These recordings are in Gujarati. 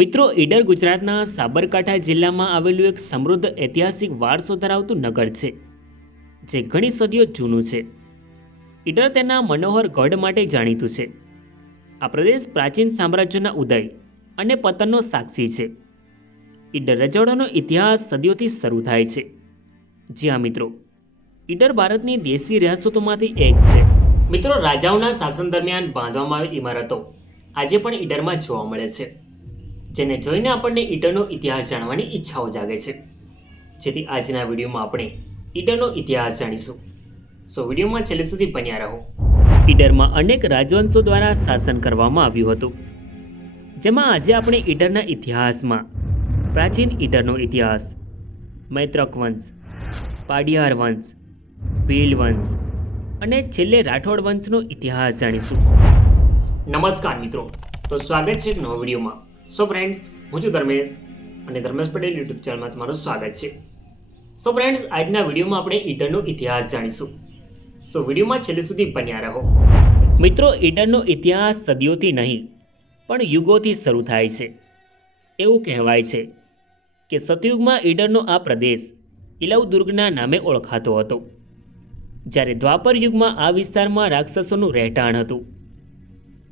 મિત્રો, ઈડર ગુજરાતના સાબરકાંઠા જિલ્લામાં આવેલું એક સમૃદ્ધ ઐતિહાસિક વારસો ધરાવતું નગર છે, જે ઘણી સદીઓ જૂનું છે. ઈડર તેના મનોહર ગઢ માટે જાણીતું છે. આ પ્રદેશ પ્રાચીન સામ્રાજ્યોના ઉદય અને પતનનો સાક્ષી છે. ઈડર રજવાડાનો ઇતિહાસ સદીઓથી શરૂ થાય છે. જી હા મિત્રો, ઈડર ભારતની દેશી રિયાસતોમાંથી એક છે. મિત્રો, રાજાઓના શાસન દરમિયાન બાંધવામાં આવેલી ઇમારતો આજે પણ ઈડરમાં જોવા મળે છે, જેને જોઈને આપણને ઈડરનો ઇતિહાસ જાણવાની ઈચ્છાઓ જાગે છે. જેથી આજના વિડીયોમાં આપણે ઈડરનો ઇતિહાસ જાણીશું. સો વિડીયોમાં છેલ્લે સુધી બન્યા રહો. ઈડરમાં અનેક રાજવંશો દ્વારા શાસન કરવામાં આવ્યું હતું, જેમાં આજે આપણે ઈડરના ઇતિહાસમાં પ્રાચીન ઈડરનો ઇતિહાસ, મૈત્રક વંશ, પાડિયાર વંશ, ભીલ વંશ અને છેલ્લે રાઠોડ વંશનો ઇતિહાસ જાણીશું. નમસ્કાર મિત્રો, તો સ્વાગત છે એક નવા વિડીયોમાં. સો ફ્રેન્ડ્સ, હું છું ધર્મેશ અને ધર્મેશ પટેલ યુટ્યુબ ચેનલમાં તમારું સ્વાગત છે. સો ફ્રેન્ડ્સ, આજના વિડીયોમાં આપણે ઈડરનો ઇતિહાસ જાણીશું. સો વિડીયોમાં છેલ્લે સુધી બન્યા રહો. મિત્રો, ઈડરનો ઇતિહાસ સદીઓથી નહીં પણ યુગોથી શરૂ થાય છે. એવું કહેવાય છે કે સતયુગમાં ઈડરનો આ પ્રદેશ ઇલવદુર્ગના નામે ઓળખાતો હતો, જ્યારે દ્વાપર યુગમાં આ વિસ્તારમાં રાક્ષસોનું રહેઠાણ હતું.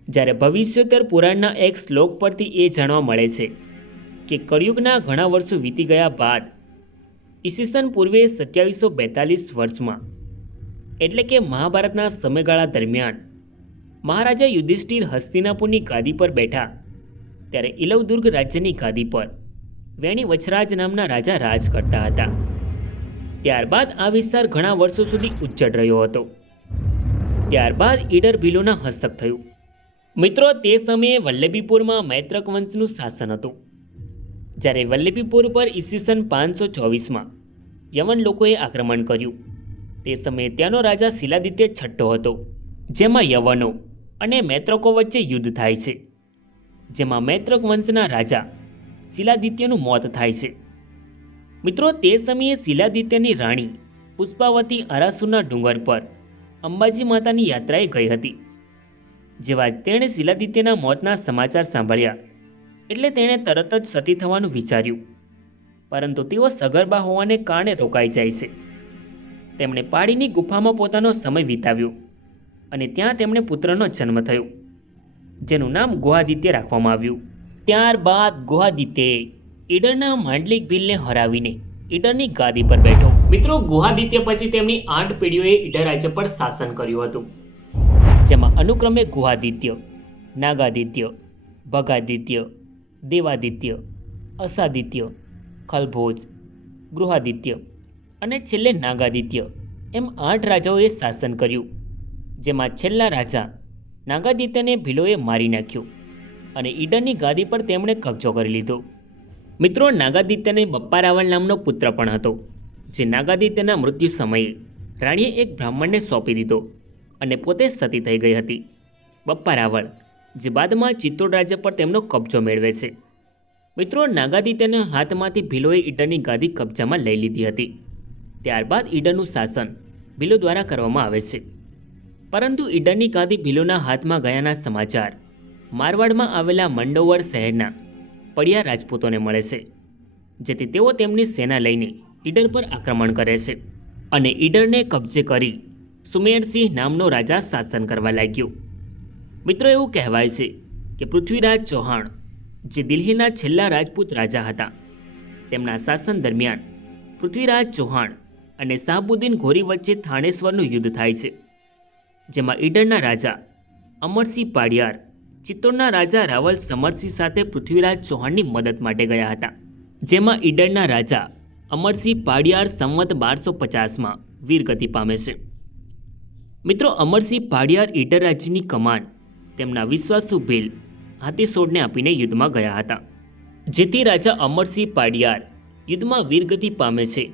જ્યારે ભવિષ્યોત્તર પુરાણના એક શ્લોક પરથી એ જાણવા મળે છે કે કળિયુગના ઘણા વર્ષો વીતી ગયા બાદ ઈસવીસન પૂર્વે 2742 વર્ષમાં, એટલે કે મહાભારતના સમયગાળા દરમિયાન, મહારાજા યુધિષ્ઠિર હસ્તિનાપુરની ગાદી પર બેઠા ત્યારે ઇલવદુર્ગ રાજ્યની ગાદી પર વેણી વછરાજ નામના રાજા રાજ કરતા હતા. ત્યારબાદ આ વિસ્તાર ઘણા વર્ષો સુધી ઉજ્જડ રહ્યો હતો. ત્યારબાદ ઈડર ભીલોના હસ્તક થયું. મિત્રો, તે સમયે વલ્લભીપુરમાં મૈત્રક વંશનું શાસન હતું. જ્યારે વલ્લભીપુર પર ઈસવીસન 524માં યવન લોકોએ આક્રમણ કર્યું. તે સમયે ત્યાંનો રાજા શિલાદિત્ય છઠ્ઠો હતો, જેમાં યવનો અને મૈત્રકો વચ્ચે યુદ્ધ થાય છે, જેમાં મૈત્રક વંશના રાજા શિલાદિત્યનું મોત થાય છે. મિત્રો, તે સમયે શિલાદિત્યની રાણી પુષ્પાવતી આરાસુરના ડુંગર પર અંબાજી માતાની યાત્રાએ ગઈ હતી. જેવા જ તેણે શિલાદિત્યના મોતના સમાચાર સાંભળ્યા એટલે તેણે તરત જ સતી થવાનું વિચાર્યું, પરંતુ તેઓ સગર્ભા હોવાને કારણે રોકાઈ જાય છે. તેમણે પાડીની ગુફામાં પોતાનો સમય વિતાવ્યો અને ત્યાં તેમણે પુત્રનો જન્મ થયો, જેનું નામ ગુહાદિત્ય રાખવામાં આવ્યું. ત્યારબાદ ગુહાદિત્યએ ઈડરના માંડલિક ભીલને હરાવીને ઈડરની ગાદી પર બેઠો. મિત્રો, ગુહાદિત્ય પછી તેમની 8 પેઢીઓએ ઈડર રાજ્ય પર શાસન કર્યું હતું, જેમાં અનુક્રમે ગુહાદિત્ય, નાગાદિત્ય, ભગાદિત્ય, દેવાદિત્ય, અસાદિત્ય, ખલભોજ, ગૃહાદિત્ય અને છેલ્લે નાગાદિત્ય એમ 8 રાજાઓએ શાસન કર્યું. જેમાં છેલ્લા રાજા નાગાદિત્યને ભીલોએ મારી નાખ્યો અને ઈડરની ગાદી પર તેમણે કબજો કરી લીધો. મિત્રો, નાગાદિત્યને બપ્પા રાવળ નામનો પુત્ર પણ હતો, જે નાગાદિત્યના મૃત્યુ સમયે રાણીએ એક બ્રાહ્મણને સોંપી દીધો અને પોતે સતી થઈ ગઈ હતી. બપ્પા રાવળ, જે બાદમાં ચિત્તોડ રાજ્ય પર તેમનો કબજો મેળવે છે. મિત્રો, નાગાદિત્યના હાથમાંથી ભીલોએ ઈડરની ગાદી કબજામાં લઈ લીધી હતી. ત્યારબાદ ઈડરનું શાસન ભીલો દ્વારા કરવામાં આવે છે. પરંતુ ઈડરની ગાદી ભીલોના હાથમાં ગયાના સમાચાર મારવાડમાં આવેલા મંડોવર શહેરના પડિયા રાજપૂતોને મળે છે, જેથી તેઓ તેમની સેના લઈને ઈડર પર આક્રમણ કરે છે અને ઈડરને કબજે કરી સુમેરસિંહ નામનો રાજા શાસન કરવા લાગ્યો. મિત્રો, એવું કહેવાય છે કે પૃથ્વીરાજ ચૌહાણ, જે દિલ્હીના છેલ્લા રાજપૂત રાજા હતા, તેમના શાસન દરમિયાન પૃથ્વીરાજ ચૌહાણ અને શાહબુદ્દીન ઘોરી વચ્ચે થાણેશ્વરનું યુદ્ધ થાય છે, જેમાં ઈડરના રાજા અમરસિંહ પાડિયાર ચિત્તોડના રાજા રાવલ સમરસિંહ સાથે પૃથ્વીરાજ ચૌહાણની મદદ માટે ગયા હતા. જેમાં ઈડરના રાજા અમરસિંહ પાડિયાર સંવત 1250માં વીરગતિ પામે છે. મિત્રો, અમરસિંહ પાડિયાર ઈડર રાજ્યની કમાન તેમના વિશ્વાસુ ભીલ હાથીસોડને આપીને યુદ્ધમાં ગયા હતા. જેથી રાજા અમરસિંહ પાડિયાર યુદ્ધમાં વીરગતિ પામે છે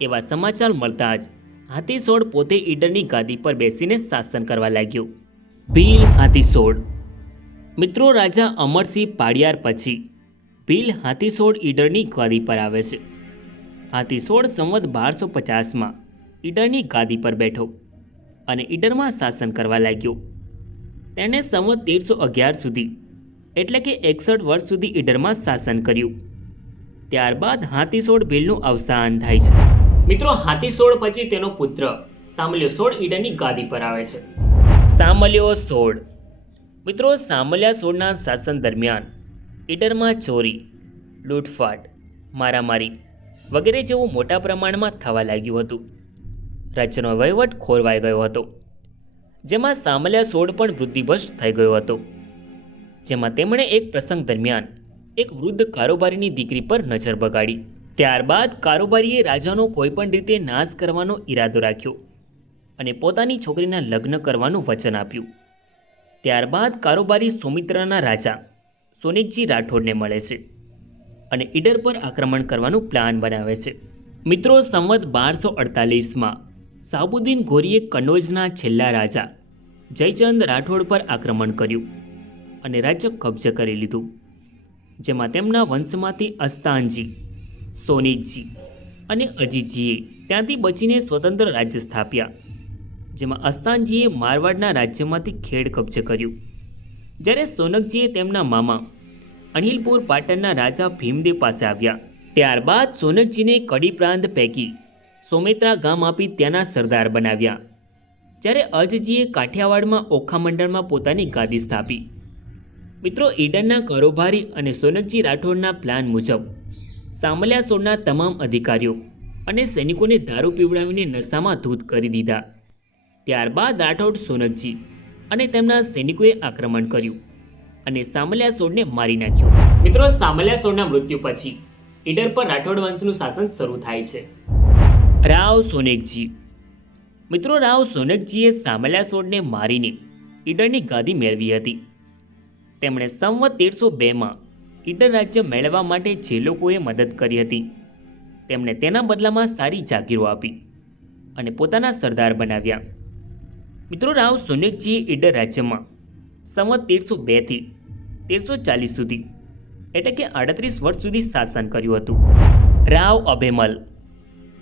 એવા સમાચાર મળતા જ હાથીસોડ પોતે ઈડરની ગાદી પર બેસીને શાસન કરવા લાગ્યો. ભીલ હાથીસોડ. મિત્રો, રાજા અમરસિંહ પાડિયાર પછી ભીલ હાથીસોડ ઈડરની ગાદી પર આવે છે. હાથીસોડ સંવત 1250માં ઈડરની ગાદી પર બેઠો અને ઈડરમાં શાસન કરવા લાગ્યો. તેણે સંવત 1311 સુધી એટલે કે 61 વર્ષ સુધી ઈડરમાં શાસન કર્યું. ત્યારબાદ હાથીસોડ ભીલનું અવસાન થાય છે. મિત્રો, હાથીસોડ પછી તેનો પુત્ર સામલ્યો સોળ ઈડરની ગાદી પર આવે છે. સામલ્યો સોળ. મિત્રો, સામલ્યા સોળના શાસન દરમિયાન ઈડરમાં ચોરી, લૂંટફાટ, મારામારી વગેરે જેવું મોટા પ્રમાણમાં થવા લાગ્યું હતું. રાજ્યનો વહીવટ ખોરવાઈ ગયો હતો, જેમાં સામલ્યા સોળ પણ બુદ્ધિભ્રષ્ટ થઈ ગયો હતો. જેમાં તેમણે એક પ્રસંગ દરમિયાન એક વૃદ્ધ કારોબારીની દીકરી પર નજર બગાડી. ત્યારબાદ કારોબારીએ રાજાનો કોઈપણ રીતે નાશ કરવાનો ઈરાદો રાખ્યો અને પોતાની છોકરીના લગ્ન કરવાનું વચન આપ્યું. ત્યારબાદ કારોબારી સુમિત્રાના રાજા સોનેકજી રાઠોડને મળે છે અને ઈડર પર આક્રમણ કરવાનું પ્લાન બનાવે છે. મિત્રો, સંવત 1248માં સાબુદ્દીન ઘોરીએ કન્નૌજના છેલ્લા રાજા જયચંદ રાઠોડ પર આક્રમણ કર્યું અને રાજ્ય કબજે કરી લીધું. જેમાં તેમના વંશમાંથી અસ્તાનજી, સોનેકજી અને અજીતજીએ ત્યાંથી બચીને સ્વતંત્ર રાજ્ય સ્થાપ્યા. જેમાં અસ્તાનજીએ મારવાડના રાજ્યમાંથી ખેડ કબજે કર્યું, જ્યારે સોનકજીએ તેમના મામા અનિલપુર પાટણના રાજા ભીમદેવ પાસે આવ્યા. ત્યારબાદ સોનકજીને કડી પ્રાંત પૈકી સોમેત્રા ગામ આપી ત્યાંના સરદાર બનાવ્યા, જ્યારે અજજીએ કાઠિયાવાડમાં ઓખા મંડળમાં પોતાની ગાદી સ્થાપી. મિત્રો, ઈડરના કારોબારી અને સોનકજી રાઠોડના પ્લાન મુજબ સામલ્યા સોળના તમામ અધિકારીઓ અને સૈનિકોને દારૂ પીવડાવીને નશામાં ધૂત કરી દીધા. ત્યારબાદ રાઠોડ, સોનકજી અને તેમના સૈનિકોએ આક્રમણ કર્યું અને સામલ્યા સોળને મારી નાખ્યો. મિત્રો, સામલ્યા સોળના મૃત્યુ પછી ઈડર પર રાઠોડ વંશનું શાસન શરૂ થાય છે. રાવ સોનેકજી. મિત્રો, રાવ સોનકજીએ સામલ્યા સોળને મારીને ઈડરની ગાદી મેળવી હતી. તેમણે સંવત 1302માં ઈડર રાજ્ય મેળવવા માટે જે લોકોએ મદદ કરી હતી તેમણે તેના બદલામાં સારી જાગીરો આપી અને પોતાના સરદાર બનાવ્યા. મિત્રો, રાવ સોનકજીએ ઈડર રાજ્યમાં સંવત 1302થી 1340 સુધી એટલે કે 38 વર્ષ સુધી શાસન કર્યું હતું. રાવ અભેમલ.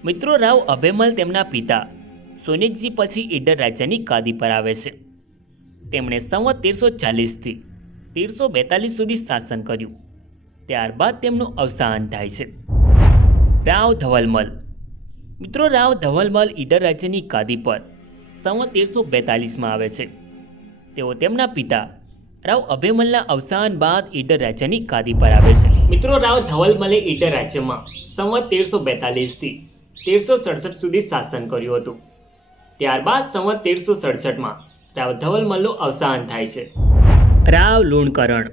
મિત્રો, રાવ અભેમલ તેમના પિતા સોનેકજી પછી ઈડર રાજ્યની ગાદી પર આવે છે. તેમણે સંવત 1340થી 1342 સુધી શાસન કર્યું. ત્યારબાદ તેમનું અવસાન થાય છે. રાવ ધવલમલ. મિત્રો, રાવ ધવલમલ ઈડર રાજ્યની ગાદી પર સંવત 1342માં આવે છે. તેઓ તેમના પિતા રાવ અભેમલના અવસાન બાદ ઈડર રાજ્યની ગાદી પર આવે છે. મિત્રો, રાવ ધવલમલે ઈડર રાજ્યમાં સંવત 1342થી 1367 સુધી શાસન કર્યું હતું. ત્યારબાદ સંવત 1367માં રાવ ધવલમલનું અવસાન થાય છે. રાવ લુણકરણ.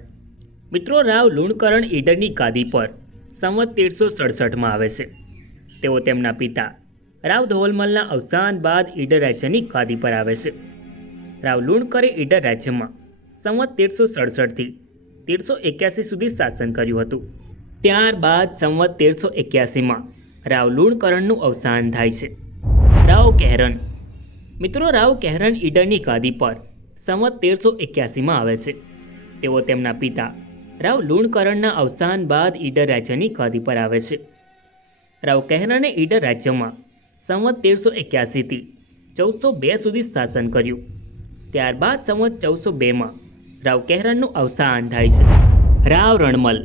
મિત્રો, રાવ લુણકરણ ઈડરની ગાદી પર સંવત 1367માં આવે છે. તેઓ તેમના પિતા રાવ ધવલમલના અવસાન બાદ ઈડર રાજ્યની ગાદી પર આવે છે. રાવ લુણકરે ઈડર રાજ્યમાં સંવત 1367થી 1381 સુધી શાસન કર્યું હતું. ત્યારબાદ સંવત 1381માં રાવ લુણકરણનું અવસાન થાય છે. રાવ કહેરન. મિત્રો, રાવ કહેરન ઈડરની ગાદી પર સંવત 1381માં આવે છે. તેઓ તેમના પિતા રાવ લુણકરણના અવસાન બાદ ઈડર રાજ્યની ગાદી પર આવે છે. રાવ કહેરને ઈડર રાજ્યમાં સંવત 1381થી 1402 સુધી શાસન કર્યું. ત્યારબાદ સંવત 1402માં રાવ કહેરનનું અવસાન થાય છે. રાવ રણમલ.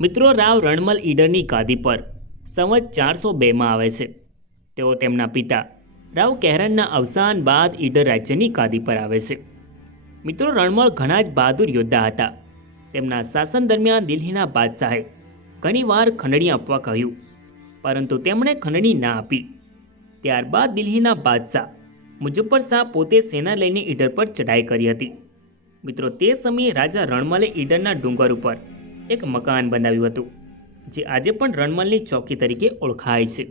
મિત્રો, રાવ રણમલ ઈડરની ગાદી પર સંવત 402માં આવે છે. તેઓ તેમના પિતા રાવ કહેરનના અવસાન બાદ ઈડર રાજ્યની ગાદી પર આવે છે. મિત્રો, રણમલ ઘણા જ બહાદુર યોદ્ધા હતા. તેમના શાસન દરમિયાન દિલ્હીના બાદશાહે ઘણીવાર ખંડણી આપવા કહ્યું, પરંતુ તેમણે ખંડણી ના આપી. ત્યારબાદ દિલ્હીના બાદશાહ મુઝફ્ફર શાહ પોતે સેના લઈને ઈડર પર ચઢાઈ કરી હતી. મિત્રો, તે સમયે રાજા રણમલે ઈડરના ડુંગર ઉપર એક મકાન બનાવ્યું હતું, જે આજે પણ રણમલની ચોકી તરીકે ઓળખાય છે.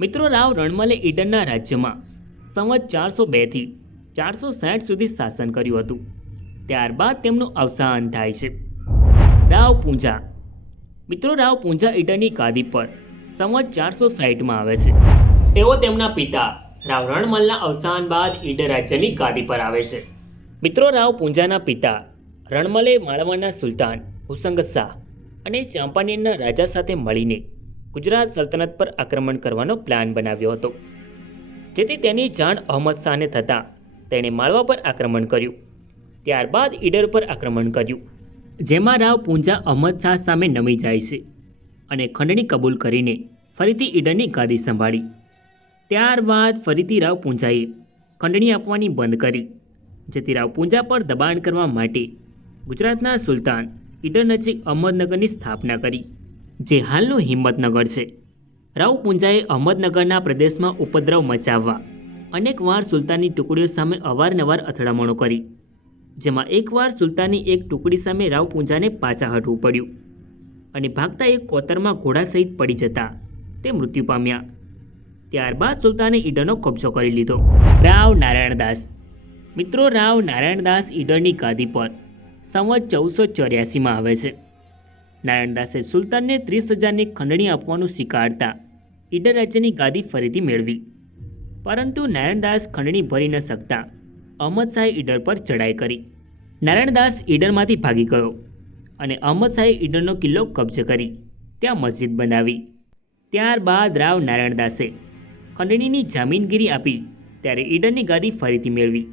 મિત્રો, રાવ રણમલે ઈડરના રાજ્યમાં સંવત 402થી 460 સુધી શાસન કર્યું હતું. ત્યારબાદ તેમનું અવસાન થાય છે. રાવ પૂંજા. મિત્રો, રાવ પૂંજા ઈડરની ગાદી પર સંવત 460માં આવે છે. તેઓ તેમના પિતા રાવ રણમલના અવસાન બાદ ઈડર રાજ્યની ગાદી પર આવે છે. મિત્રો, રાવ પૂંજાના પિતા રણમલે માળવાના સુલતાન હુસંગ શાહ અને ચાંપાનેરના રાજા સાથે મળીને ગુજરાત સલ્તનત પર આક્રમણ કરવાનો પ્લાન બનાવ્યો હતો. જેથી તેની જાણ અહમદ શાહને થતાં તેણે માળવા પર આક્રમણ કર્યું. ત્યારબાદ ઈડર પર આક્રમણ કર્યું જેમાં રાવ પૂંજા અહમદ શાહ સામે નમી જાય છે અને ખંડણી કબૂલ કરીને ફરીથી ઈડરની ગાદી સંભાળી. ત્યારબાદ ફરીથી રાવ પૂંજાએ ખંડણી આપવાની બંધ કરી, જેથી રાવ પૂંજા પર દબાણ કરવા માટે ગુજરાતના સુલતાન ઈડર નજીક અહમદનગરની સ્થાપના કરી, જે હાલનું હિંમતનગર છે. રાવ પૂંજાએ અહમદનગરના પ્રદેશમાં ઉપદ્રવ મચાવવા અનેકવાર સુલતાનની ટુકડીઓ સામે અવારનવાર અથડામણો કરી, જેમાં એકવાર સુલતાનની એક ટુકડી સામે રાવ પૂંજાને પાછા હટવું પડ્યું અને ભાગતા એક કોતરમાં ઘોડા સહિત પડી જતા તે મૃત્યુ પામ્યા. ત્યારબાદ સુલતાને ઈડરનો કબજો કરી લીધો. રાવ નારાયણદાસ. મિત્રો, રાવ નારાયણદાસ ઈડરની ગાદી પર સંવત 1484માં આવે છે. નારાયણદાસે સુલતાનને 30,000ની ખંડણી આપવાનું સ્વીકારતા ઈડર રાજ્યની ગાદી ફરીથી મેળવી, પરંતુ નારાયણદાસ ખંડણી ભરી ન શકતા અહમદ શાહે ઈડર પર ચડાઈ કરી. નારાયણદાસ ઈડરમાંથી ભાગી ગયો અને અહમદ શાહે ઈડરનો કિલ્લો કબજે કરી ત્યાં મસ્જિદ બનાવી. ત્યારબાદ રાવ નારાયણદાસે ખંડણીની જામીનગીરી આપી ત્યારે ઈડરની ગાદી ફરીથી મેળવી.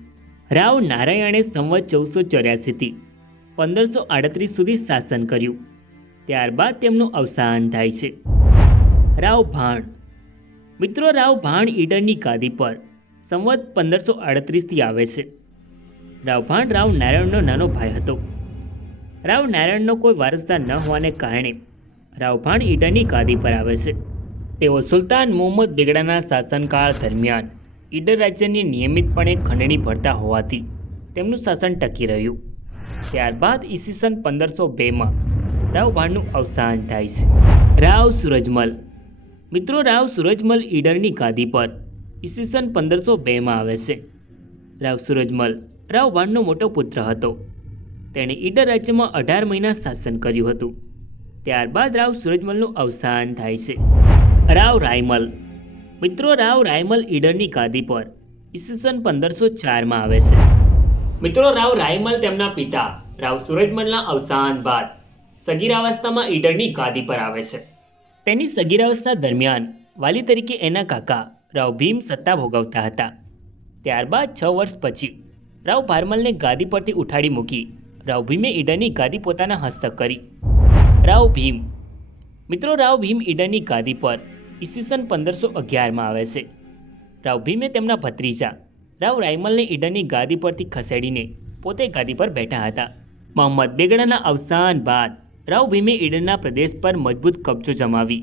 રાવ નારાયણે સંવત 1484થી 1538 સુધી શાસન કર્યું. ત્યારબાદ તેમનું અવસાન થાય છે. રાવ ભાણ. મિત્રો, રાવ ભાણ ઈડરની ગાદી પર સંવત 1538થી આવે છે. રાવ ભાણ રાવ નારાયણનો નાનો ભાઈ હતો. રાવ નારાયણનો કોઈ વારસદાર ન હોવાને કારણે રાવ ભાણ ઈડરની ગાદી પર આવે છે. તેઓ સુલતાન મુહમ્મદ બેગડાના શાસનકાળ દરમિયાન ઈડર રાજ્યની નિયમિતપણે ખંડણી ભરતા હોવાથી તેમનું શાસન ટકી રહ્યું. ત્યારબાદ ઈસવીસન 1502માં રાવ ભાણનું અવસાન થાય છે. રાવ સુરજમલ. મિત્રો, રાવ સુરજમલ ઈડરની ગાદી પર ઈસવીસન 1502માં આવે છે. રાવ સુરજમલ રાવ ભાણનો મોટો પુત્ર હતો. તેણે ઈડર રાજ્યમાં 18 મહિના શાસન કર્યું હતું. ત્યારબાદ રાવ સુરજમલનું અવસાન થાય છે. રાવ રાયમલ. મિત્રો, રાવ રાયમલ ઈડરની ગાદી પર ઈસવીસન 1504માં આવે છે. મિત્રો, રાવ રાયમલ તેમના પિતા રાવ સુરજમલના અવસાન બાદ સગીરાવસ્થામાં ઈડરની ગાદી પર આવે છે. તેની સગીરાવસ્થા દરમિયાન વાલી તરીકે એના કાકા રાવ ભીમ સત્તા ભોગવતા હતા. ત્યારબાદ 6 વર્ષ પછી રાવ ભારમલને ગાદી પરથી ઉઠાડી મૂકી રાવ ભીમે ઈડરની ગાદી પોતાના હસ્તક કરી. રાવ ભીમ. મિત્રો, રાવ ભીમ ઈડરની ગાદી પર ઈસવીસન 1511માં આવે છે. રાવ ભીમે તેમના ભત્રીજા રાવ રાયમલને ઈડરની ગાદી પરથી ખસેડીને પોતે ગાદી પર બેઠા હતા. મોહમ્મદ બેગડાના અવસાન બાદ રાવ ભીમે ઈડરના પ્રદેશ પર મજબૂત કબજો જમાવી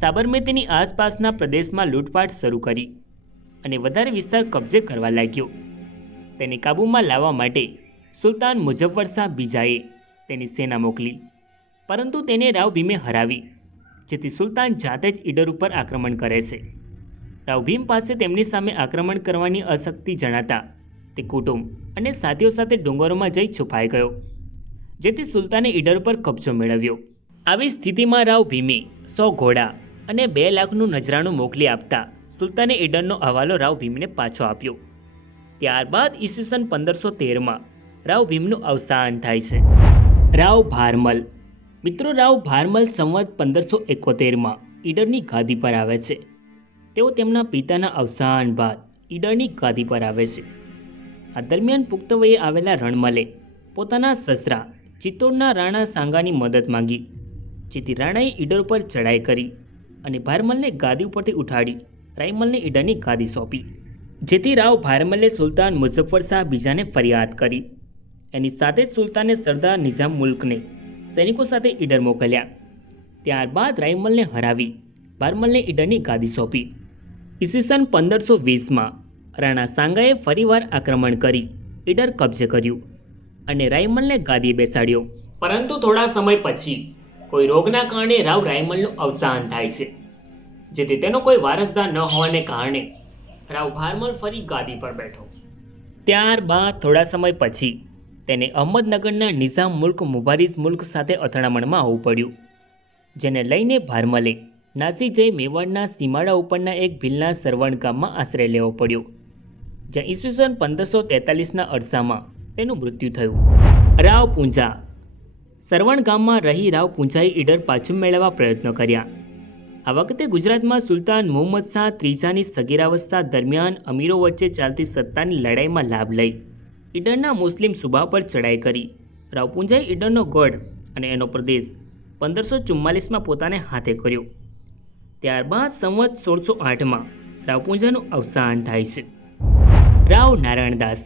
સાબરમતીની આસપાસના પ્રદેશમાં લૂંટફાટ શરૂ કરી અને વધારે વિસ્તાર કબજે કરવા લાગ્યો. તેને કાબૂમાં લાવવા માટે સુલતાન મુઝફ્ફર શાહ બીજાએ તેની સેના મોકલી, પરંતુ તેને રાવ ભીમે હરાવી, જેથી સુલતાન જાતે જ ઈડર ઉપર આક્રમણ કરે છે. રાવ ભીમ પાસે તેમની સામે આક્રમણ કરવાની અશક્તિ જણાતા તે કુટુંબ અને સાથીઓ સાથે ડુંગરોમાં જઈ છુપાઈ ગયો, જેથી સુલતાને ઈડર પર કબજો મેળવ્યો. આવી સ્થિતિમાં રાવ ભીમે 100 ઘોડા અને 2 લાખનું નજરાણું મોકલી આપતા સુલતાને ઈડરનો હવાલો રાવ ભીમને પાછો આપ્યો. ત્યારબાદ ઈસવીસન 1513માં રાવ ભીમનું અવસાન થાય છે. રાવ ભારમલ. મિત્રો, રાવ ભારમલ સંવત 1571માં ઈડરની ગાદી પર આવે છે. તેઓ તેમના પિતાના અવસાન બાદ ઈડરની ગાદી પર આવે છે. આ દરમિયાન પુખ્ત વયે આવેલા રણમલે પોતાના સસરા ચિત્તોડના રાણા સાંગાની મદદ માંગી, જેથી રાણાએ ઈડર પર ચડાઈ કરી અને ભારમલને ગાદી ઉપરથી ઉઠાડી રાયમલને ઈડરની ગાદી સોંપી, જેથી રાવ ભારમલે સુલતાન મુઝફ્ફર શાહ બીજાને ફરિયાદ કરી. એની સાથે જ સુલતાને સરદાર નિઝામ મુલ્કને સૈનિકો સાથે ઈડર મોકલ્યા. ત્યારબાદ રાયમલને હરાવી ભારમલને ઈડરની ગાદી સોંપી. ઈસવીસન 1520માં રાણા સાંગાએ ફરીવાર આક્રમણ કરી ઈડર કબજે કર્યું અને રાયમલને ગાદીએ બેસાડ્યો. પરંતુ થોડા સમય પછી કોઈ રોગના કારણે રાવ રાયમલનું અવસાન થાય છે, જેથી તેનો કોઈ વારસદાર ન હોવાને કારણે રાવ ભારમલ ફરી ગાદી પર બેઠો. ત્યારબાદ થોડા સમય પછી તેને અહમદનગરના નિઝામ મુલ્ક મુબારિઝ મુલ્ક સાથે અથડામણમાં આવવું પડ્યું, જેને લઈને ભારમલે નાસી જઈ મેવાડના સીમાડા ઉપરના એક ભીલના સરવણ ગામમાં આશ્રય લેવો પડ્યો, જ્યાં ઈસવીસન 1543ના અરસામાં તેનું મૃત્યુ થયું. રાવ પૂંજા. સરવણ ગામમાં રહી રાવ પૂંજાએ ઈડર પાછું મેળવવા પ્રયત્નો કર્યા. આ વખતે ગુજરાતમાં સુલતાન મુહમ્મદ શાહ ત્રીજાની સગીરાવસ્થા દરમિયાન અમીરો વચ્ચે ચાલતી સત્તાની લડાઈમાં લાભ લઈ ઈડરના મુસ્લિમ સુબા પર ચડાઈ કરી રાવ પુંજાએ ઈડરનો ગઢ અને એનો પ્રદેશ 1544માં પોતાને હાથે કર્યો. ત્યારબાદ સંવત 1608માં રાવ પુંજાનું અવસાન થાય છે. રાવ નારાયણદાસ.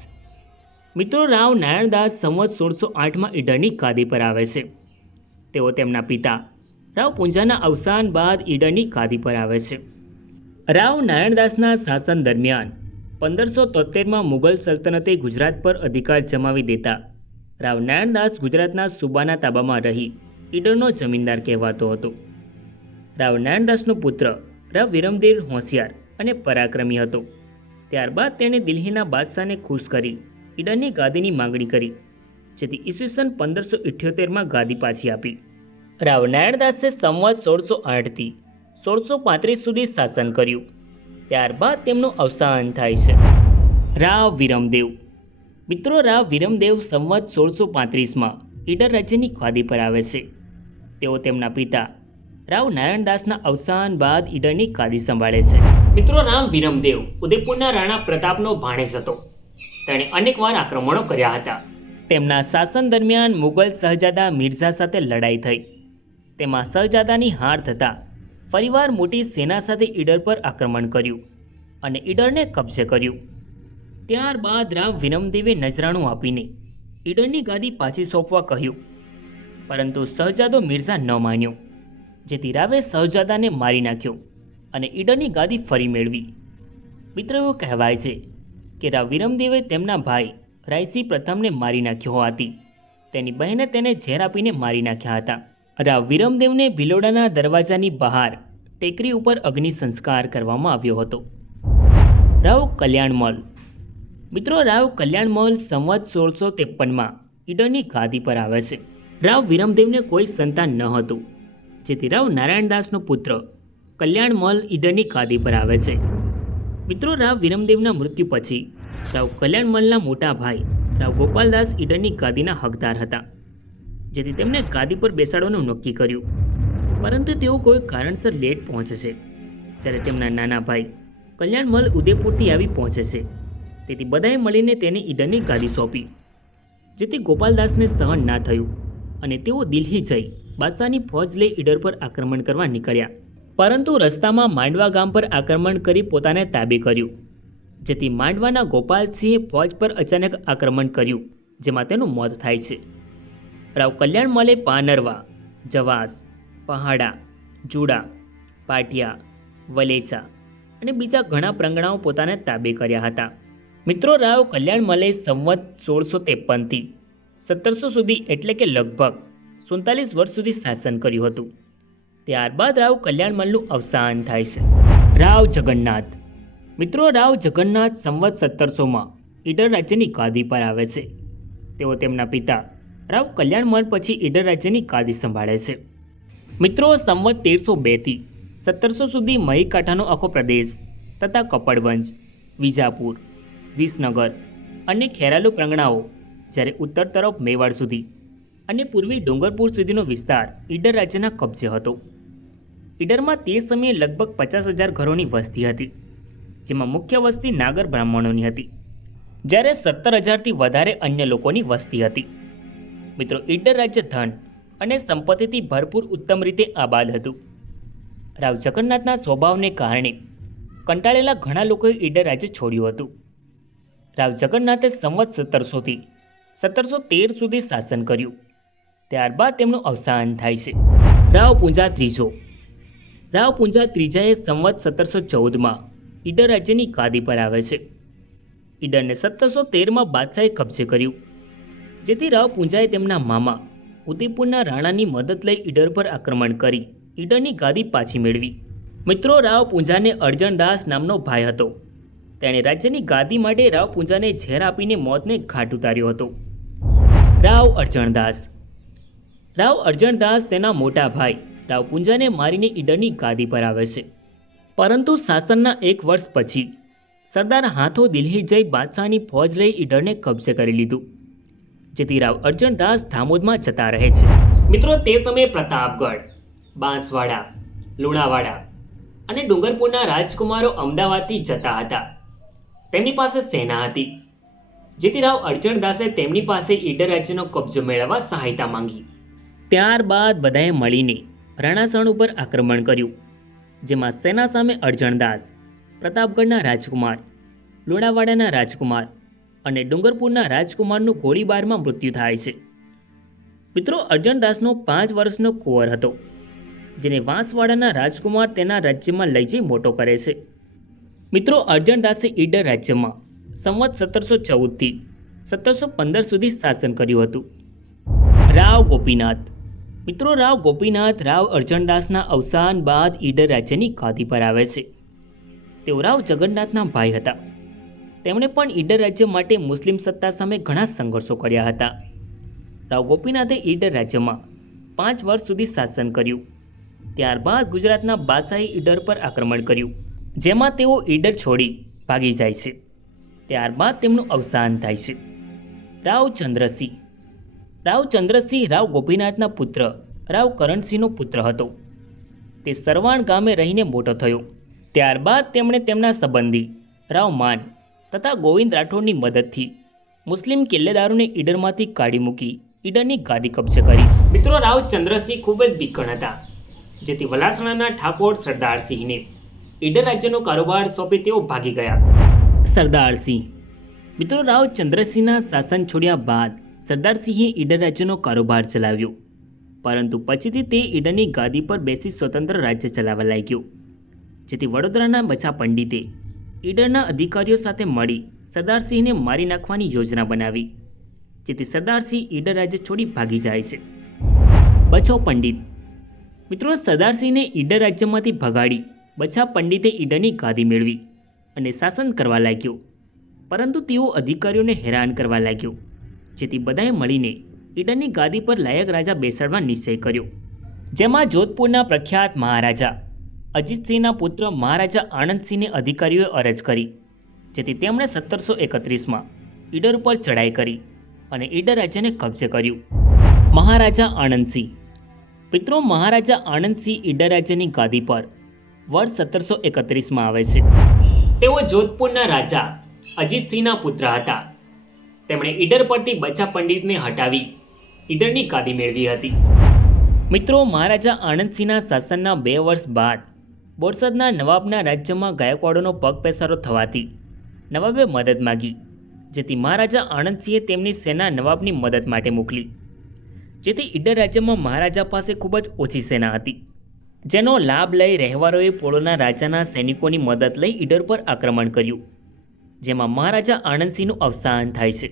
મિત્રો, રાવ નારાયણદાસ સંવત 1608માં ઈડરની ગાદી પર આવે છે. તેઓ તેમના પિતા રાવ પુંજાના અવસાન બાદ ઈડરની ગાદી પર આવે છે. રાવ નારાયણદાસના શાસન દરમિયાન 1573માં મુગલ સલ્તનતે ગુજરાત પર અધિકાર જમાવી દેતા રાવ નારાયણદાસ ગુજરાતના સૂબાના તાબામાં રહી ઈડરનો જમીનદાર કહેવાતો હતો. રાવ નારાયણદાસનો પુત્ર રાવ વિરમદેવ હોશિયાર અને પરાક્રમી હતો. ત્યારબાદ તેણે દિલ્હીના બાદશાહને ખુશ કરી ઈડરની ગાદીની માંગણી કરી, જેથી ઈસવીસન 1578માં ગાદી પાછી આપી. રાવ નારાયણદાસે સંવત 1608થી 1635 સુધી શાસન કર્યું. ત્યારબાદ તેમનું અવસાન થાય છે. રાવ વિરમદેવ. મિત્રો, રાવ વિરમદેવ સંવત 1635માં ઈડર રાજ્યની ગાદી પર આવે છે. તેઓ તેમના પિતા રાવ નારાયણદાસના અવસાન બાદ ઈડરની ગાદી સંભાળે છે. મિત્રો, રાવ વિરમદેવ ઉદયપુરના રાણા પ્રતાપનો ભાણેજ હતો. તેણે અનેકવાર આક્રમણો કર્યા હતા. તેમના શાસન દરમિયાન મુગલ શહજાદા મિર્ઝા સાથે લડાઈ થઈ. તેમાં શહજાદાની હાર થતાં ફરીવાર મોટી સેના સાથે ઈડર પર આક્રમણ કર્યું અને ઈડરને કબજે કર્યું. ત્યારબાદ રાવ વિરમદેવે નજરાણું આપીને ઈડરની ગાદી પાછી સોંપવા કહ્યું, પરંતુ શહજાદો મિર્ઝા ન માન્યો, જેથી રાવે શહજાદાને મારી નાખ્યો અને ઈડરની ગાદી ફરી મેળવી. મિત્રો, એવું કહેવાય છે કે રાવ વિરમદેવે તેમના ભાઈ રાયસિંહ પ્રથમને મારી નાખ્યો હોવાથી તેની બહેને તેને ઝેર આપીને મારી નાખ્યા હતા. રાવ વિરમદેવને ભિલોડાના દરવાજાની બહાર ટેકરી ઉપર અગ્નિ સંસ્કાર કરવામાં આવ્યો હતો. રાવ કલ્યાણમલ. મિત્રો, રાવ કલ્યાણમલ સંવત 1653માં ઈડરની ગાદી પર આવે છે. રાવ વિરમદેવને કોઈ સંતાન ન હતું, જેથી રાવ નારાયણદાસનો પુત્ર કલ્યાણમલ ઈડરની ગાદી પર આવે છે. મિત્રો, રાવ વિરમદેવના મૃત્યુ પછી રાવ કલ્યાણમલના મોટા ભાઈ રાવ ગોપાલદાસ ઈડરની ગાદીના હકદાર હતા, જેથી તેમને ગાદી પર બેસાડવાનું નક્કી કર્યું. પરંતુ તેઓ કોઈ કારણસર લેટ પહોંચે છે, જ્યારે તેમના નાના ભાઈ કલ્યાણમલ ઉદયપુરથી આવી પહોંચે છે. તેથી બધાએ મળીને તેને ઈડરની ગાદી સોંપી, જેથી ગોપાલદાસને સહન ના થયું અને તેઓ દિલ્હી જઈ બાદશાહની ફોજ લઈ ઈડર પર આક્રમણ કરવા નીકળ્યા. પરંતુ રસ્તામાં માંડવા ગામ પર આક્રમણ કરી પોતાને તાબે કર્યું, જેથી માંડવાના ગોપાલસિંહે ફોજ પર અચાનક આક્રમણ કર્યું, જેમાં તેનું મોત થાય છે. રાવ કલ્યાણમલે પાનરવા, જવાસ, પહાડા, જુડા, પાટિયા, વલેચા અને બીજા ઘણા પ્રંગણાઓ પોતાને તાબે કર્યા હતા. મિત્રો, રાવ કલ્યાણમલે સંવત 1653થી 1700 સુધી એટલે કે લગભગ 47 વર્ષ સુધી શાસન કર્યું હતું. ત્યારબાદ રાવ કલ્યાણમલનું અવસાન થાય છે. રાવ જગન્નાથ. મિત્રો, રાવ જગન્નાથ સંવત 1700માં ઈડર રાજ્યની ગાદી પર આવે છે. તેઓ તેમના પિતા રાવ કલ્યાણમલ પછી ઈડર રાજ્યની ગાદી સંભાળે છે. મિત્રો, સંવત 1302થી 1700 સુધી મહીકાંઠાનો આખો પ્રદેશ તથા કપડવંજ, વિજાપુર, વિસનગર અને ખેરાલુ પ્રંગણાઓ, જ્યારે ઉત્તર તરફ મેવાડ સુધી અને પૂર્વી ડુંગરપુર સુધીનો વિસ્તાર ઈડર રાજ્યના કબજે હતો. ઈડરમાં તે સમયે લગભગ 50,000 ઘરોની વસ્તી હતી, જેમાં મુખ્ય વસ્તી નાગર બ્રાહ્મણોની હતી, જ્યારે 17,000થી વધારે અન્ય લોકોની વસ્તી હતી. મિત્રો, ઈડર રાજ્ય ધન અને સંપત્તિથી ભરપૂર ઉત્તમ રીતે આબાદ હતું. રાવ જગન્નાથના સ્વભાવને કારણે કંટાળેલા ઘણા લોકોએ ઈડર રાજ્ય છોડ્યું હતું. રાવ જગન્નાથે સંવત 1700થી 1713 સુધી શાસન કર્યું. ત્યારબાદ તેમનું અવસાન થાય છે. રાવ પૂંજા ત્રીજો. રાવ પૂંજા ત્રીજાએ સંવત 1714માં ઈડર રાજ્યની ગાદી પર આવે છે. ઈડરને 1713માં બાદશાહે કબજે કર્યું, જેથી રાવ પૂંજાએ તેમના મામા ઉદયપુરના રાણાની મદદ લઈ ઈડર પર આક્રમણ કરી ઈડરની ગાદી પાછી મેળવી. મિત્રો, રાવ પૂંજાને અરજણદાસ નામનો ભાઈ હતો. તેણે રાજ્યની ગાદી માટે રાવ પૂંજાને ઝેર આપીને મોતને ઘાટ ઉતાર્યો હતો. રાવ અરજણદાસ. રાવ અરજણદાસ તેના મોટા ભાઈ રાવ પૂંજાને મારીને ઈડરની ગાદી પર આવે છે. પરંતુ શાસનના 1 વર્ષ પછી સરદાર હાથો દિલ્હી જઈ બાદશાહની ફોજ લઈ ઈડરને કબજે કરી લીધું, જેથી રાવ અરજણદાસ ધામોદમાં જતા રહે છે. મિત્રો, તે સમયે પ્રતાપગઢ, બાંસવાડા, લુણાવાડા અને ડુંગરપુરના રાજકુમારો અમદાવાદથી જતા હતા. તેમની પાસે સેના હતી. જેથી રાવ અર્જણદાસે તેમની પાસે ઈડર રાજ્યનો કબજો મેળવવા સહાયતા માંગી. ત્યારબાદ બધાએ મળીને રાણાસણ ઉપર આક્રમણ કર્યું, જેમાં સેના સામે અર્જણદાસ, પ્રતાપગઢના રાજકુમાર, લુણાવાડાના રાજકુમાર અને ડુંગરપુરના રાજકુમારનું ગોળીબારમાં મૃત્યુ થાય છે. મિત્રો, અર્જણદાસનો 5 વર્ષનો કુંવર હતો, જેને વાંસવાડાના રાજકુમાર તેના રાજ્યમાં લઈ જઈ મોટો કરે છે. મિત્રો, અર્જણદાસે ઈડર રાજ્યમાં સંવત 1714થી 1715 સુધી શાસન કર્યું હતું. રાવ ગોપીનાથ. મિત્રો, રાવ ગોપીનાથ રાવ અર્જણદાસના અવસાન બાદ ઈડર રાજ્યની ગાદી પર આવે છે. તેઓ રાવ જગન્નાથના ભાઈ હતા. તેમણે પણ ઈડર રાજ્ય માટે મુસ્લિમ સત્તા સામે ઘણા સંઘર્ષો કર્યા હતા. રાવ ગોપીનાથે ઈડર રાજ્યમાં 5 વર્ષ સુધી શાસન કર્યું. ત્યારબાદ ગુજરાતના બાદશાહે ઈડર પર આક્રમણ કર્યું, જેમાં તેઓ ઈડર છોડી ભાગી જાય છે. ત્યારબાદ તેમનું અવસાન થાય છે. રાવ ચંદ્રસિંહ. રાવ ચંદ્રસિંહ રાવ ગોપીનાથના પુત્ર રાવ કરણસિંહનો પુત્ર હતો. તે સરવાણ ગામે રહીને મોટો થયો. ત્યારબાદ તેમણે તેમના સંબંધી રાવ માન તથા ગોવિંદ રાઠોડની મદદથી મુસ્લિમ કિલ્લેદારોને ઈડરમાંથી કાઢી મૂકી ઈડરની ગાદી કબજે કરી. મિત્રો, રાવ ચંદ્રસિંહ ખૂબ જ બીકણ હતા, જેથી વલાસણાના ઠાકોર સરદારસિંહને ઈડર રાજ્યનો કારોબાર સોંપી તેઓ ભાગી ગયા. સરદારસિંહ. મિત્રો, રાવ ચંદ્રસિંહના શાસન છોડ્યા બાદ સરદારસિંહે ઈડર રાજ્યનો કારોબાર ચલાવ્યો, પરંતુ પછીથી તે ઈડરની ગાદી પર બેસી સ્વતંત્ર રાજ્ય ચલાવવા લાગ્યો. જેથી વડોદરાના બચા પંડિતે ઈડરના અધિકારીઓ સાથે મળી સરદારસિંહને મારી નાખવાની યોજના બનાવી, જેથી સરદારસિંહ ઈડર રાજ્ય છોડી ભાગી જાય છે. બચો પંડિત. મિત્રો, સરદારસિંહને ઈડર રાજ્યમાંથી ભગાડી બચા પંડિતે ઈડરની ગાદી મેળવી અને શાસન કરવા લાગ્યો, પરંતુ તેઓ અધિકારીઓને હેરાન કરવા લાગ્યો, જેથી બધાએ મળીને ઈડરની ગાદી પર લાયક રાજા બેસાડવા નિશ્ચય કર્યો, જેમાં જોધપુરના પ્રખ્યાત મહારાજા અજીતસિંહના પુત્ર મહારાજા આનંદસિંહને અધિકારીઓએ અરજ કરી, જેથી તેમણે 1731માં ઈડર ઉપર ચડાઈ કરી અને ઈડર રાજ્યને કબજે કર્યું. મહારાજા આનંદસિંહ. મિત્રો, મહારાજા આનંદસિંહ ઈડર રાજ્યની ગાદી પર વર્ષ 1731માં આવે છે. તેઓ જોધપુરના રાજા અજીતસિંહના પુત્ર હતા. તેમણે ઈડર પરથી બચા પંડિતને હટાવી ઈડરની ગાદી મેળવી હતી. મિત્રો, મહારાજા આનંદસિંહના શાસનના 2 વર્ષ બાદ બોરસદના નવાબના રાજ્યમાં ગાયકવાડોનો પગ પેસારો થવાથી નવાબે મદદ માગી, જેથી મહારાજા આનંદસિંહે તેમની સેના નવાબની મદદ માટે મોકલી. જેથી ઈડર રાજ્યમાં મહારાજા પાસે ખૂબ જ ઓછી સેના હતી, જેનો લાભ લઈ રહેવારોએ પોળોના રાજાના સૈનિકોની મદદ લઈ ઈડર પર આક્રમણ કર્યું, જેમાં મહારાજા આનંદસિંહનું અવસાન થાય છે.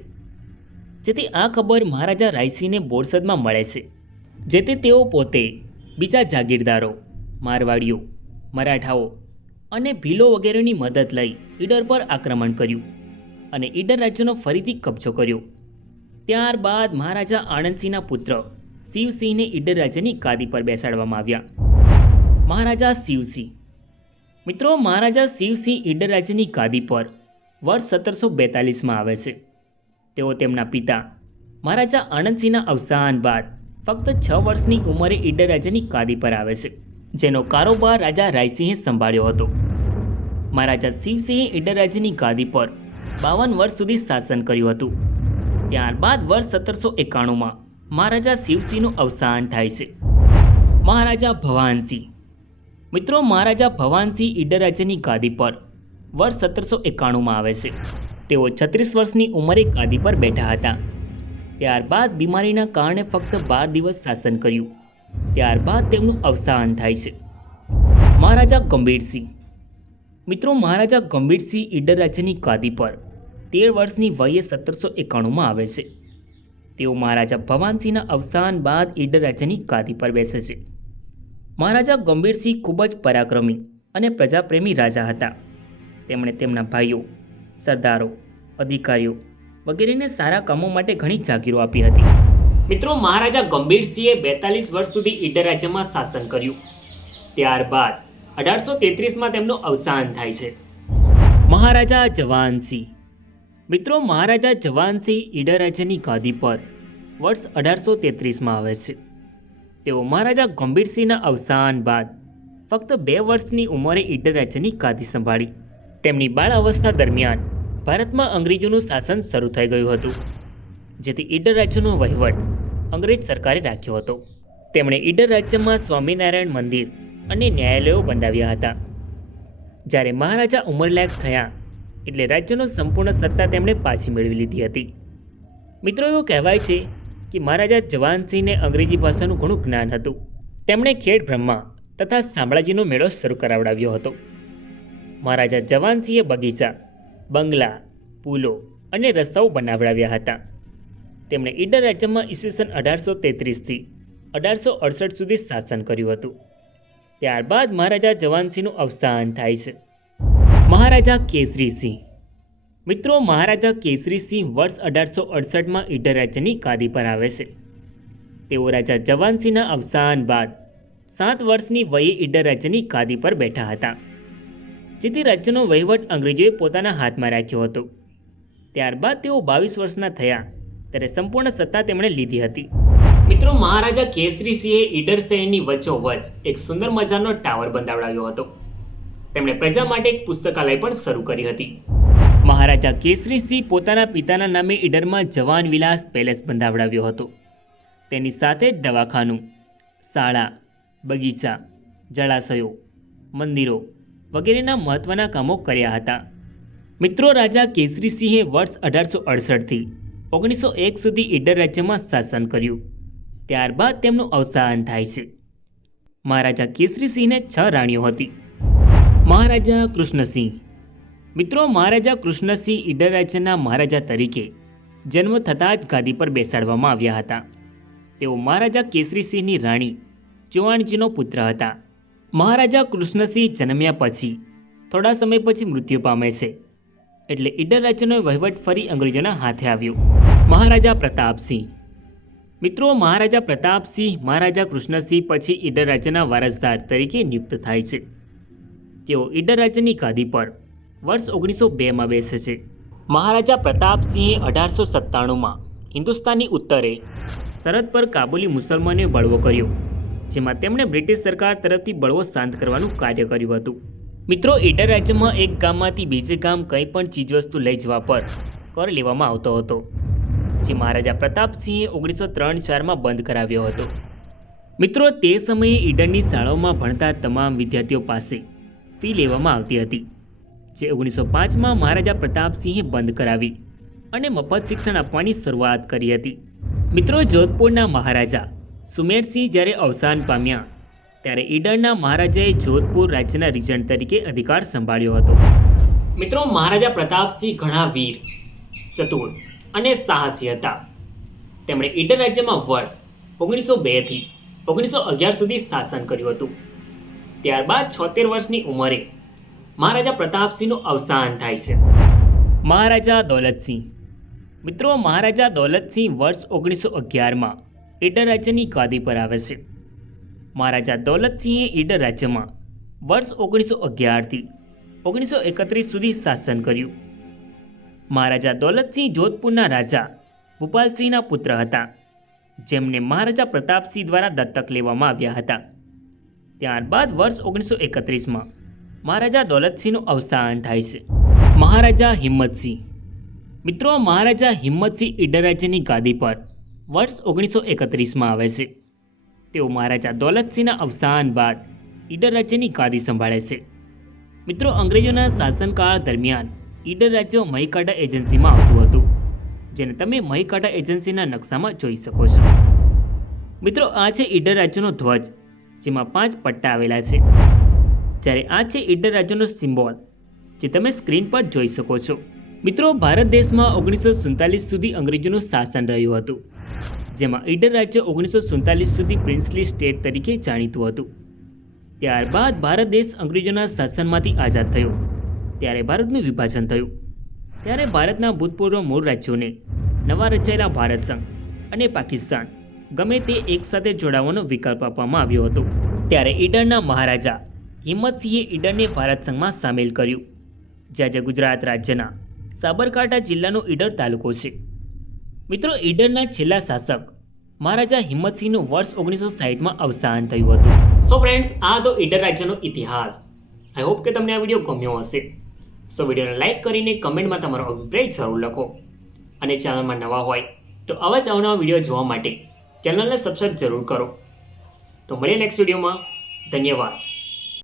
જેથી આ ખબર મહારાજા રાયસિંહને બોરસદમાં મળે છે, જેથી તેઓ પોતે બીજા જાગીરદારો, મારવાડીઓ, મરાઠાઓ અને ભીલો વગેરેની મદદ લઈ ઈડર પર આક્રમણ કર્યું અને ઈડર રાજ્યનો ફરીથી કબજો કર્યો. ત્યારબાદ મહારાજા આનંદસિંહના પુત્ર શિવસિંહને ઈડર રાજ્યની ગાદી પર બેસાડવામાં આવ્યા. મહારાજા શિવસિંહ. મિત્રો, મહારાજા શિવસિંહ ઈડર રાજ્યની ગાદી પર વર્ષ 1742માં આવે છે. તેઓ તેમના પિતા મહારાજા આનંદસિંહના અવસાન બાદ ફક્ત 6 વર્ષની ઉંમરે ઈડર રાજ્યની ગાદી પર આવે છે, જેનો કારોબાર રાજા રાયસિંહે સંભાળ્યો હતો. મહારાજા શિવસિંહે ઈડર રાજ્યની ગાદી પર 52 વર્ષ સુધી શાસન કર્યું હતું. ત્યારબાદ વર્ષ 1791માં મહારાજા શિવસિંહનું અવસાન થાય છે. મહારાજા ભવાનસિંહ. મિત્રો, મહારાજા ભવાનસિંહ ઈડર રાજ્યની ગાદી પર વર્ષ 1791માં આવે છે. તેઓ 36 વર્ષની ઉંમરે ગાદી પર બેઠા હતા. ત્યારબાદ બીમારીના કારણે ફક્ત 12 દિવસ શાસન કર્યું. ત્યારબાદ તેમનું અવસાન થાય છે. મહારાજા ગંભીરસિંહ. મિત્રો, મહારાજા ગંભીરસિંહ ઈડર રાજ્યની ગાદી પર 13 વર્ષની વયે 1791માં આવે છે. તેઓ મહારાજા ભવાનસિંહના અવસાન બાદ ઈડર રાજ્યની ગાદી પર બેસે છે. મહારાજા ગંભીરસિંહ ખૂબ જ પરાક્રમી અને પ્રજાપ્રેમી રાજા હતા. તેમણે તેમના ભાઈઓ, સરદારો, અધિકારીઓ વગેરેને સારા કામો માટે ઘણી જાગીરો આપી હતી. મિત્રો, મહારાજા ગંભીરસિંહે 42 વર્ષ સુધી ઈડર રાજ્યમાં શાસન કર્યું. ત્યારબાદ 1833માં તેમનું અવસાન થાય છે. મહારાજા જવાનસિંહ. મિત્રો, મહારાજા જવાનસિંહ ઈડર રાજ્યની ગાદી પર વર્ષ 1833માં આવે છે. તેઓ મહારાજા ગંભીરસિંહના અવસાન બાદ ફક્ત 2 વર્ષની ઉંમરે ઈડર રાજ્યની ગાદી સંભાળી. તેમની બાળ અવસ્થા દરમિયાન ભારતમાં અંગ્રેજોનું શાસન શરૂ થઈ ગયું હતું, જેથી ઈડર રાજ્યનો વહીવટ અંગ્રેજ સરકારે રાખ્યો હતો. તેમણે ઈડર રાજ્યમાં સ્વામિનારાયણ મંદિર અને ન્યાયાલયો બંધાવ્યા હતા. જ્યારે મહારાજા ઉંમરલાયક થયા એટલે રાજ્યનો સંપૂર્ણ સત્તા તેમણે પાછી મેળવી લીધી હતી. મિત્રો, એવું કહેવાય છે કે મહારાજા જવાનસિંહને અંગ્રેજી ભાષાનું ઘણું જ્ઞાન હતું. તેમણે ખેડ બ્રહ્મા તથા શામળાજીનો મેળો શરૂ કરાવડાવ્યો હતો. મહારાજા જવાનસિંહે બગીચા, બંગલા, પુલો અને રસ્તાઓ બનાવડાવ્યા હતા. તેમણે ઈડર રાજ્યમાં ઈસવીસન 1833થી 1868 સુધી શાસન કર્યું હતું. ત્યારબાદ મહારાજા જવાનસિંહનું અવસાન થાય છે. મહારાજા કેસરીસિંહ. મિત્રો, મહારાજા કેસરીસિંહ વર્ષ 1868માં ઈડર રાજ્યની ગાદી પર આવે છે. તેઓ રાજા જવાનસિંહના અવસાન બાદ 7 વર્ષની વયે ઈડર રાજ્યની ગાદી પર બેઠા હતા, જેથી રાજ્યનો વહીવટ અંગ્રેજોએ પોતાના હાથમાં રાખ્યો હતો. ત્યારબાદ તેઓ 22 વર્ષના થયા ત્યારે સંપૂર્ણ સત્તા તેમણે લીધી હતી. મિત્રો, મહારાજા કેસરીસિંહે ઈડર શહેરની વચ્ચોવચ્ચ એક સુંદર મજાનો ટાવર બંધાવડાવ્યો હતો. તેમણે પ્રજા માટે એક પુસ્તકાલય પણ શરૂ કરી હતી. મહારાજા કેસરીસિંહ પોતાના પિતાના નામે ઈડરમાં જવાન વિલાસ પેલેસ બંધાવડાવ્યો હતો. તેની સાથે જ દવાખાનું, શાળા, બગીચા, જળાશયો, મંદિરો વગેરેના મહત્ત્વના કામો કર્યા હતા. મિત્રો, રાજા કેસરીસિંહે વર્ષ 1868થી 1901 સુધી ઈડર રાજ્યમાં શાસન કર્યું. ત્યારબાદ તેમનું અવસાન થાય છે. મહારાજા કેસરીસિંહને 6 રાણીઓ હતી. મહારાજા કૃષ્ણસિંહ. મિત્રો, મહારાજા કૃષ્ણસિંહ ઈડર રાજ્યના મહારાજા તરીકે જન્મ થતાં જ ગાદી પર બેસાડવામાં આવ્યા હતા. તેઓ મહારાજા કેસરીસિંહની રાણી ચુવાણજીનો પુત્ર હતા. મહારાજા કૃષ્ણસિંહ જન્મ્યા પછી થોડા સમય પછી મૃત્યુ પામે છે, એટલે ઈડર રાજ્યનો વહીવટ ફરી અંગ્રેજોના હાથે આવ્યો. મહારાજા પ્રતાપસિંહ. મિત્રો, મહારાજા પ્રતાપસિંહ મહારાજા કૃષ્ણસિંહ પછી ઈડર રાજ્યના વારસદાર તરીકે નિયુક્ત થાય છે. તેઓ ઈડર રાજ્યની ગાદી પર વર્ષ 1902માં બેસે છે. મહારાજા પ્રતાપસિંહે 1897માં હિન્દુસ્તાનની ઉત્તરે સરહદ પર કાબુલી મુસલમાનોએ બળવો કર્યો, જેમાં તેમણે બ્રિટિશ સરકાર તરફથી બળવો શાંત કરવાનું કાર્ય કર્યું હતું. મિત્રો, ઈડર રાજ્યમાં એક ગામમાંથી બીજે ગામ કંઈ પણ ચીજવસ્તુ લઈ જવા પર કર લેવામાં આવતો હતો, જે મહારાજા પ્રતાપસિંહે 1903-4માં બંધ કરાવ્યો હતો. મિત્રો, તે સમયે ઈડરની શાળાઓમાં ભણતા તમામ વિદ્યાર્થીઓ પાસે ફી લેવામાં આવતી હતી, જે 1905માં મહારાજા પ્રતાપસિંહે બંધ કરાવી અને મફત શિક્ષણ આપવાની શરૂઆત કરી હતી. મિત્રો, જોધપુરના મહારાજા સુમેરસિંહ જ્યારે અવસાન પામ્યા ત્યારે ઈડરના મહારાજાએ જોધપુર રાજ્યના રીજન્ટ તરીકે અધિકાર સંભાળ્યો હતો. મિત્રો, મહારાજા પ્રતાપસિંહ ઘણા વીર, ચતુર અને સાહસી હતા. તેમણે ઈડર રાજ્યમાં વર્ષ 1902થી 1911 સુધી શાસન કર્યું હતું. ત્યારબાદ 76 વર્ષની ઉંમરે મહારાજા પ્રતાપસિંહનું અવસાન થાય છે. મહારાજા દૌલતસિંહ. મિત્રો, મહારાજા દૌલતસિંહ વર્ષ 1911માં ઈડર રાજ્યની ગાદી પર આવે છે. મહારાજા દૌલતસિંહે ઈડર રાજ્યમાં વર્ષ 1911થી 1931 સુધી શાસન કર્યું. મહારાજા દૌલતસિંહ જોધપુરના રાજા ભૂપાલસિંહના પુત્ર હતા, જેમને મહારાજા પ્રતાપસિંહ દ્વારા દત્તક લેવામાં આવ્યા હતા. ત્યારબાદ વર્ષ 1931માં મહારાજા દૌલતસિંહનું અવસાન થાય છે. મહારાજા હિંમતસિંહ. મિત્રો, મહારાજા હિંમતસિંહ ઈડર રાજ્યની ગાદી પર વર્ષ 1931માં આવે છે. તેઓ મહારાજા દૌલતસિંહના અવસાન બાદ ઈડર રાજ્યની ગાદી સંભાળે છે. મિત્રો, અંગ્રેજોના શાસનકાળ દરમિયાન ઈડર રાજ્ય મહીકાઢા એજન્સીમાં આવતું હતું, જેને તમે મહીકાઢા એજન્સીના નકશામાં જોઈ શકો છો. મિત્રો, આ છે ઈડર રાજ્યનો ધ્વજ, જેમાં 5 પટ્ટા આવેલા છે. જ્યારે આ છે ઈડર રાજ્યનો સિમ્બોલ, જે તમે સ્ક્રીન પર જોઈ શકો છો. મિત્રો, ભારત દેશમાં 1947 સુધી અંગ્રેજોનું શાસન રહ્યું હતું, જેમાં ઈડર રાજ્ય 1947 સુધી પ્રિન્સલી સ્ટેટ તરીકે જાણીતું હતું. ત્યારબાદ ભારત દેશ અંગ્રેજોના શાસનમાંથી આઝાદ થયો ત્યારે ભારતનું વિભાજન થયું. ત્યારે ભારતના ભૂતપૂર્વ મૂળ રાજ્યોને નવા રચાયેલા ભારત સંઘ અને પાકિસ્તાન ગમે તે એકસાથે જોડાવાનો વિકલ્પ આપવામાં આવ્યો હતો. ત્યારે ઈડરના મહારાજા હિંમતસિંહે ઈડરને ભારત સંઘમાં સામેલ કર્યું, જે આજે ગુજરાત રાજ્યના સાબરકાંઠા જિલ્લાનો ઈડર તાલુકો છે. મિત્રો, ઈડરના છેલ્લા શાસક મહારાજા હિંમતસિંહનું વર્ષ 1960માં અવસાન થયું હતું. સો ફ્રેન્ડ્સ, આ તો ઈડર રાજ્યનો ઇતિહાસ. આઈ હોપ કે તમને આ વિડીયો ગમ્યો હશે. સો વિડીયોને લાઇક કરીને કમેન્ટમાં તમારો અભિપ્રાય જરૂર લખો અને ચેનલમાં નવા હોય તો આવા જ અવનવા વિડીયો જોવા માટે ચેનલને સબસ્ક્રાઈબ જરૂર કરો. તો મળીએ નેક્સ્ટ વિડીયોમાં. ધન્યવાદ.